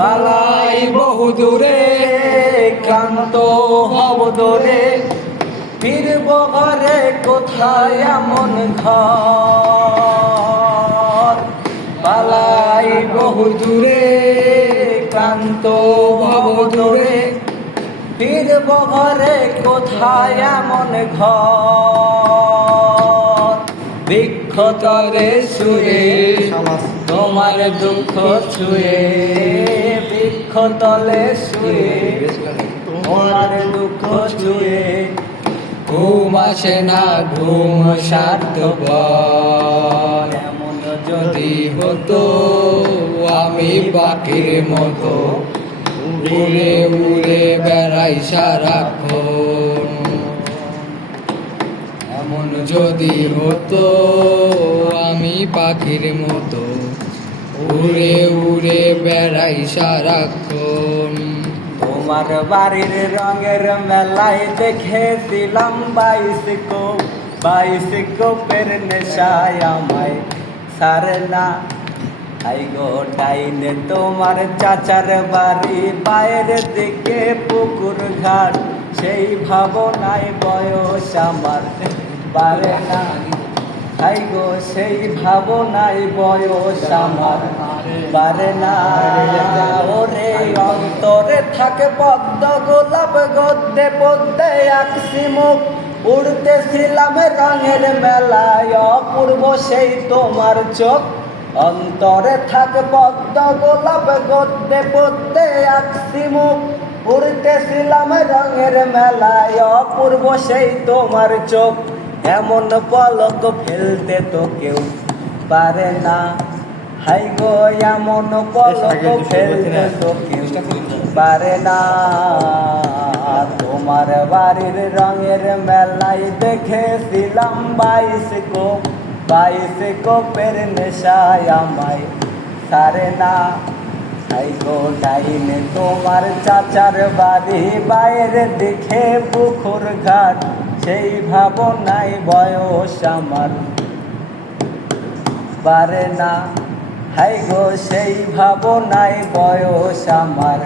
পালাই বহু দূরে, ক্লান্ত হব দূরে। ফিরব ঘরে কোথায় এমন ঘর? পালাই বহু দূরে, ক্লান্ত হব দূরে। ফিরব ঘরে কোথায় এমন ঘর? বিক্ষতরে সুরে তোমার দুঃখ ছুঁয়ে বৃক্ষ তলে শুয়ে তোমার দুঃখ ছুঁয়ে। ঘুম আসে না ঘুম স্বার্থপর এমন যদি হতো আমি পাখির মতো। উড়ে উড়ে বেড়াই সারাক্ষণ। যদি হতো আমি পাখির মতো। উড়ে উড়ে বেড়াই সারাক্ষণ। তোমার বাড়ির রঙের মেলায় দেখেছিলাম বাইসিকো। বাইসিকোপের নেশায় আমায় সারে না। আই গো ডাইনে তোমার চাচার বাড়ি বাইরের দিকে পুকুর ঘাট। সেই ভাবনায় বয়স আমার। বারে না আই গো, সেই ভাবনায় বয়স আমার। বারে না ওরে অন্তরে থাকে পদ্ম গোলাপ গদ্দে পদ্মে আঁকছি মুখ উড়তেছিলাম রঙের মেলায়, অপূর্ব সেই তোমার চোখ। অন্তরে থাকে পদ্ম গোলাপ গদ্দে পদ্মে আঁকছি মুখ উড়তেছিলাম রঙের মেলায়, অপূর্ব সেই তোমার চোখ। এমন পলক ফেলতে তো কেউ পারে না। হাই গো এমন পলক ফেলতে তো কেউ পারে না। তোমার বাড়ির রঙের মেলায় দেখেছিলাম বাইশ কো বাইশ কোপের নেশায় আমায় সারে না। গো ডাইনে তোমার চাচার বাড়ি বাইরে দেখে পুকুর ঘাট। সেই ভাবনায় বয়স আমার। পারে না। হাই গো, সেই ভাবনায় বয়স আমার।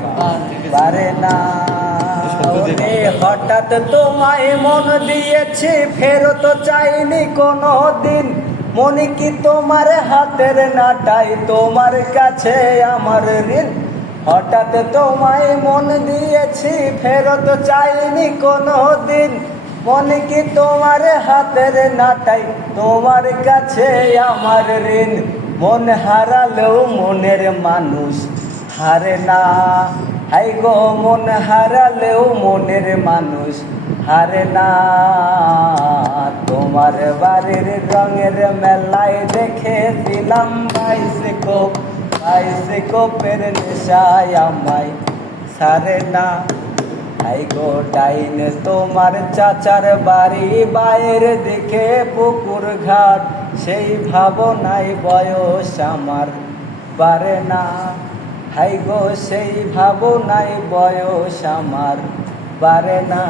পারে না। হঠাৎ তোমায় মন দিয়েছি, ফেরত চাইনি কোনো দিন মনে কি তোমার হাতের নাটাই, তোমার কাছে আমার ঋণ? হঠাৎ তোমায় মন দিয়েছি, ফেরত চাইনি কোনো দিন মনে কি তোমার হাতের নাটাই, তোমার কাছে আমার ঋণ। মন হারালেও মনের মানুষ হারে না। হাই গো, মন হারালেও মনের মানুষ হারে না। তোমার বাড়ির রঙের মেলায় দেখেছিলাম বাইশে কোপ বাইশে কোপের নেশায় আমায় সারে না। ডাইন? তোমার চাচার বাড়ি বাইরে দেখে পুকুর ঘাট। সেই ভাবনায় বয়স আমার, পারে না। হাই গো, সেই ভাবনায় বয়স আমার, পারে না।